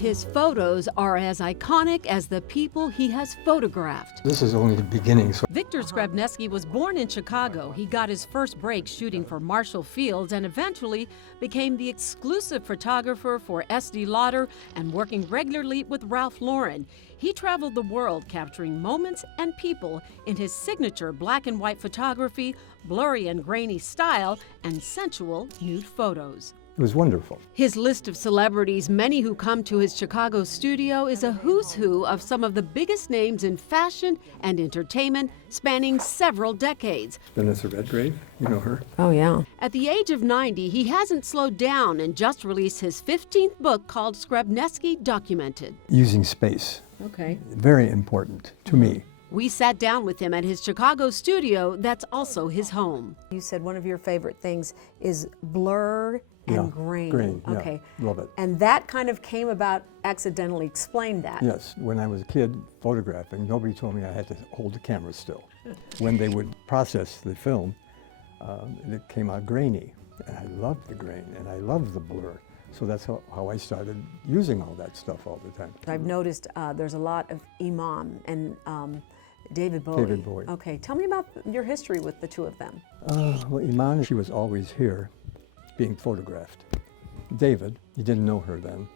His photos are as iconic as the people he has photographed. This is only the beginning. Victor Skrebneski was born in Chicago. He got his first break shooting for Marshall Fields and eventually became the exclusive photographer for Estee Lauder and working regularly with Ralph Lauren. He traveled the world capturing moments and people in his signature black and white photography, blurry and grainy style, and sensual nude photos. It was wonderful. His list of celebrities, many who come to his Chicago studio, is a who's who of some of the biggest names in fashion and entertainment, spanning several decades. Vanessa Redgrave, you know her? Oh, yeah. At the age of 90, he hasn't slowed down and just released his 15th book called Skrebneski Documented. Using space. Okay. Very important to me. We sat down with him at his Chicago studio that's also his home. You said one of your favorite things is blur and grain. Grain, yeah. Okay. Love it. And that kind of came about accidentally. Explain that. Yes, when I was a kid photographing, nobody told me I had to hold the camera still. When they would process the film, it came out grainy. And I loved the grain and I loved the blur. So that's how I started using all that stuff all the time. I've noticed there's a lot of Iman and David Bowie. David Bowie. Okay, tell me about your history with the two of them. Well, Iman, she was always here being photographed. David, he didn't know her then.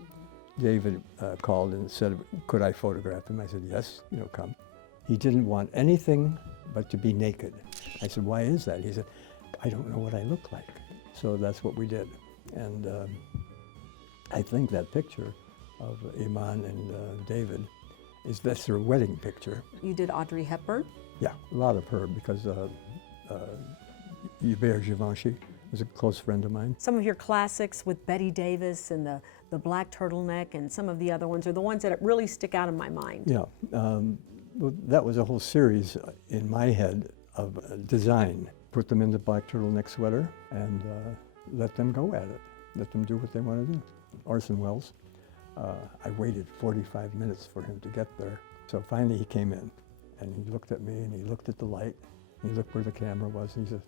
David called and said, could I photograph him? I said, yes, come. He didn't want anything but to be naked. I said, why is that? He said, I don't know what I look like. So that's what we did. And I think that picture of Iman and David that's their wedding picture. You did Audrey Hepburn? Yeah, a lot of her because Hubert Givenchy was a close friend of mine. Some of your classics with Betty Davis and the black turtleneck and some of the other ones are the ones that really stick out in my mind. Yeah, well, that was a whole series in my head of design. Put them in the black turtleneck sweater and let them go at it. Let them do what they want to do. Orson Welles, I waited 45 minutes for him to get there. So finally he came in and he looked at me and he looked at the light and he looked where the camera was and he said,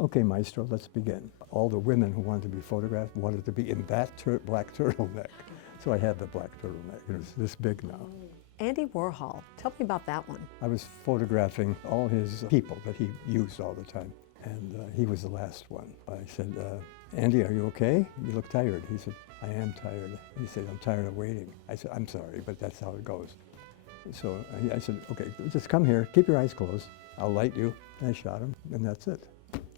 okay, maestro, let's begin. All the women who wanted to be photographed wanted to be in that black turtleneck. So I had the black turtleneck. It was this big now. Andy Warhol, tell me about that one. I was photographing all his people that he used all the time. And he was the last one. I said, Andy, are you okay? You look tired. He said, I am tired. He said, I'm tired of waiting. I said, I'm sorry, but that's how it goes. So I said, okay, just come here, keep your eyes closed. I'll light you. And I shot him, and that's it.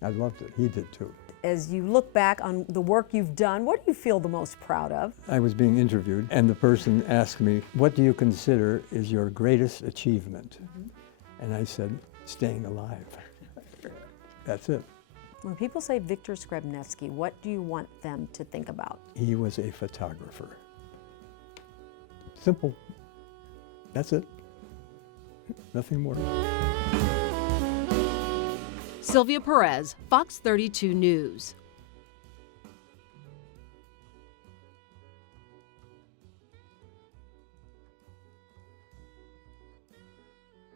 I loved it. He did too. As you look back on the work you've done, what do you feel the most proud of? I was being interviewed, and the person asked me, what do you consider is your greatest achievement? And I said, staying alive. That's it. When people say Victor Skrebneski, what do you want them to think about? He was a photographer. Simple. That's it. Nothing more. Sylvia Perez, Fox 32 News.